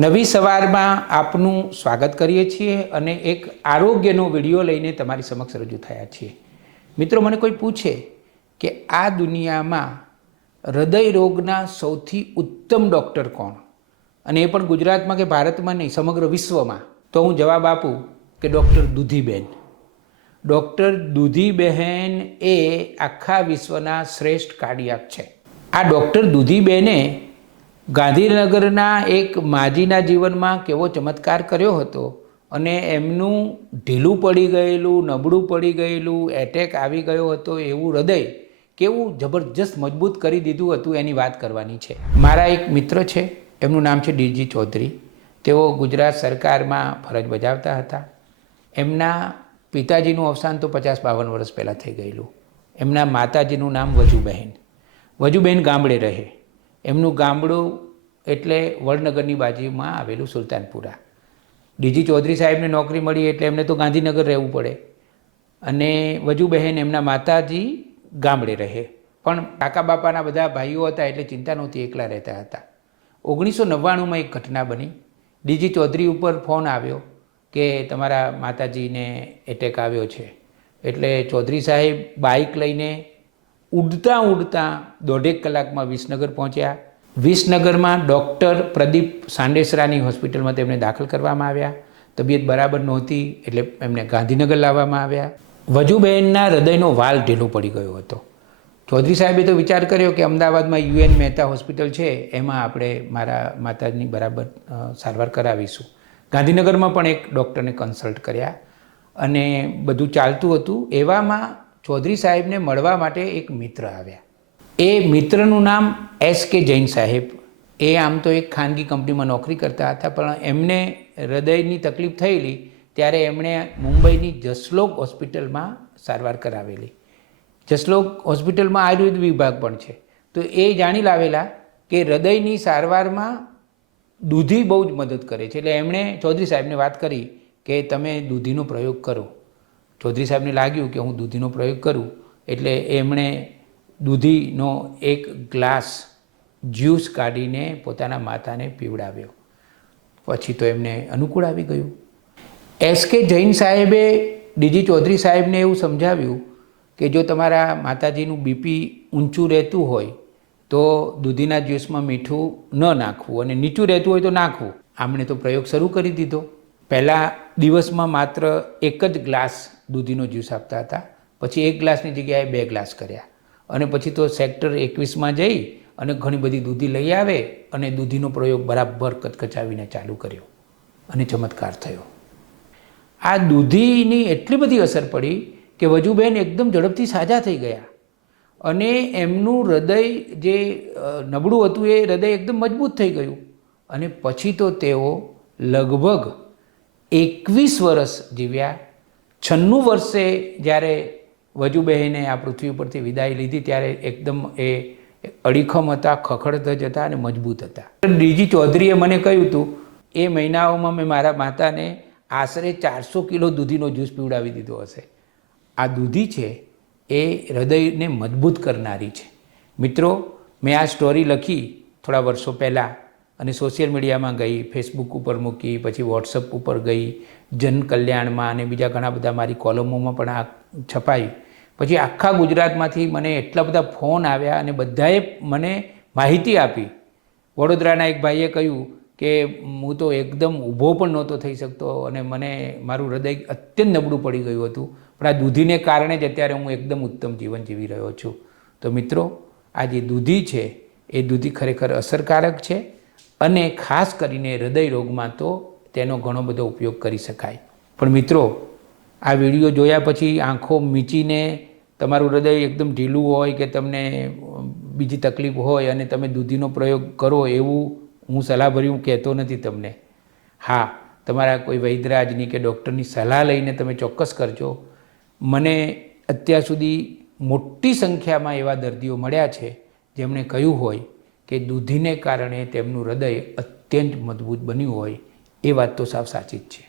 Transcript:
નવી સવારમાં આપનું સ્વાગત કરીએ છીએ અને એક આરોગ્યનો વિડીયો લઈને તમારી સમક્ષ રજૂ થયા છીએ. મિત્રો, મને કોઈ પૂછે કે આ દુનિયામાં હૃદય રોગના સૌથી ઉત્તમ ડૉક્ટર કોણ, અને એ પણ ગુજરાતમાં કે ભારતમાં નહીં, સમગ્ર વિશ્વમાં, તો હું જવાબ આપું કે ડૉક્ટર દુધીબેન. ડૉક્ટર દુધીબહેન એ આખા વિશ્વના શ્રેષ્ઠ કાર્ડિયાક છે. આ ડૉક્ટર દુધીબેને ગાંધીનગરના એક માજીના જીવનમાં કેવો ચમત્કાર કર્યો હતો, અને એમનું ઢીલું પડી ગયેલું, નબળું પડી ગયેલું, એટેક આવી ગયો હતો એવું હૃદય કેવું જબરજસ્ત મજબૂત કરી દીધું હતું, એની વાત કરવાની છે. મારા એક મિત્ર છે, એમનું નામ છે ડીજી ચૌધરી. તેઓ ગુજરાત સરકારમાં ફરજ બજાવતા હતા. એમના પિતાજીનું અવસાન તો 50-52 વર્ષ પહેલાં થઈ ગયેલું. એમના માતાજીનું નામ વજુબહેન. વજુબહેન ગામડે રહે. એમનું ગામડું એટલે વડનગરની બાજુમાં આવેલું સુલતાનપુરા. ડીજી ચૌધરી સાહેબને નોકરી મળી એટલે એમને તો ગાંધીનગર રહેવું પડે, અને વજુબહેન એમના માતાજી ગામડે રહે. પણ કાકા બાપાના બધા ભાઈઓ હતા એટલે ચિંતા નહોતી, એકલા રહેતા હતા. 1999માં એક ઘટના બની. ડીજી ચૌધરી ઉપર ફોન આવ્યો કે તમારા માતાજીને એટેક આવ્યો છે. એટલે ચૌધરી સાહેબ બાઇક લઈને ઉડતા 1.5 કલાકમાં વિસનગર પહોંચ્યા. વિસનગરમાં ડૉક્ટર પ્રદીપ સાંડેસરાની હોસ્પિટલમાં તેમને દાખલ કરવામાં આવ્યા. તબિયત બરાબર નહોતી એટલે એમને ગાંધીનગર લાવવામાં આવ્યા. વજુબહેનના હૃદયનો વાલ્વ ઢીલો પડી ગયો હતો. ચૌધરી સાહેબે તો વિચાર કર્યો કે અમદાવાદમાં યુએન મહેતા હોસ્પિટલ છે, એમાં આપણે મારા માતાજીની બરાબર સારવાર કરાવીશું. ગાંધીનગરમાં પણ એક ડૉક્ટરને કન્સલ્ટ કર્યા અને બધું ચાલતું હતું. એવામાં ચૌધરી સાહેબને મળવા માટે એક મિત્ર આવ્યા. એ મિત્રનું નામ એસ.કે. જૈન સાહેબ. એ આમ તો એક ખાનગી કંપનીમાં નોકરી કરતા હતા, પણ એમને હૃદયની તકલીફ થયેલી ત્યારે એમણે મુંબઈની જસલોક હોસ્પિટલમાં સારવાર કરાવેલી. જસલોક હોસ્પિટલમાં આયુર્વેદ વિભાગ પણ છે. તો એ જાણી લાવેલા કે હૃદયની સારવારમાં દૂધી બહુ જ મદદ કરે છે. એટલે એમણે ચૌધરી સાહેબને વાત કરી કે તમે દૂધીનો પ્રયોગ કરો. ચૌધરી સાહેબને લાગ્યું કે હું દૂધીનો પ્રયોગ કરું, એટલે એમણે દૂધીનો એક ગ્લાસ જ્યુસ કાઢીને પોતાના માતાને પીવડાવ્યો. પછી તો એમને અનુકૂળ આવી ગયું. એસ.કે. જૈન સાહેબે ડીજી ચૌધરી સાહેબને એવું સમજાવ્યું કે જો તમારા માતાજીનું બીપી ઊંચું રહેતું હોય તો દૂધીના જ્યુસમાં મીઠું ન નાખવું, અને નીચું રહેતું હોય તો નાખવું. આમણે તો પ્રયોગ શરૂ કરી દીધો. પહેલાં દિવસમાં માત્ર 1 જ ગ્લાસ દૂધીનો જ્યુસ આપતા હતા. પછી 1 ગ્લાસની જગ્યાએ 2 ગ્લાસ કર્યા. અને પછી તો સેક્ટર 21માં જઈ અને ઘણી બધી દૂધી લઈ આવે અને દૂધીનો પ્રયોગ બરાબર કચકચાવીને ચાલુ કર્યો, અને ચમત્કાર થયો. આ દૂધીની એટલી બધી અસર પડી કે વજુબહેન એકદમ ઝડપથી સાજા થઈ ગયા, અને એમનું હૃદય જે નબળું હતું એ હૃદય એકદમ મજબૂત થઈ ગયું. અને પછી તો તેઓ લગભગ 21 વર્ષ જીવ્યા. 96 વર્ષે જ્યારે વજુબહેને આ પૃથ્વી પરથી વિદાય લીધી ત્યારે એકદમ એ અડીખમ હતા, ખખડધજ હતા અને મજબૂત હતા. ડીજી ચૌધરીએ મને કહ્યું હતું એ મહિનાઓમાં મેં મારા માતાને આશરે 400 કિલો દૂધીનો જ્યુસ પીવડાવી દીધો હશે. આ દૂધી છે એ હૃદયને મજબૂત કરનારી છે. મિત્રો, મેં આ સ્ટોરી લખી થોડા વર્ષો પહેલાં અને સોશિયલ મીડિયામાં ગઈ, ફેસબુક ઉપર મૂકી, પછી વોટ્સઅપ ઉપર ગઈ, જનકલ્યાણમાં અને બીજા ઘણા બધા મારી કોલમોમાં પણ આ છપાઈ. પછી આખા ગુજરાતમાંથી મને એટલા બધા ફોન આવ્યા અને બધાએ મને માહિતી આપી. વડોદરાના એક ભાઈએ કહ્યું કે હું તો એકદમ ઊભો પણ નહોતો થઈ શકતો અને મને મારું હૃદય અત્યંત નબળું પડી ગયું હતું, પણ આ દૂધીને કારણે જ અત્યારે હું એકદમ ઉત્તમ જીવન જીવી રહ્યો છું. તો મિત્રો, આ જે દૂધી છે એ દૂધી ખરેખર અસરકારક છે, અને ખાસ કરીને હૃદય રોગમાં તો તેનો ઘણો બધો ઉપયોગ કરી શકાય. પણ મિત્રો, આ વિડીયો જોયા પછી આંખો મીચીને તમારું હૃદય એકદમ ઢીલું હોય કે તમને બીજી તકલીફ હોય અને તમે દૂધીનો પ્રયોગ કરો એવું હું સલાહભર્યું કહેતો નથી તમને. હા, તમારા કોઈ વૈદ્યરાજની કે ડૉક્ટરની સલાહ લઈને તમે ચોક્કસ કરજો. મને અત્યાર સુધી મોટી સંખ્યામાં એવા દર્દીઓ મળ્યા છે જેમણે કહ્યું હોય કે દૂધીને કારણે તેમનું હૃદય અત્યંત મજબૂત બન્યું હોય. એ વાત તો સાવ સાચી જ છે.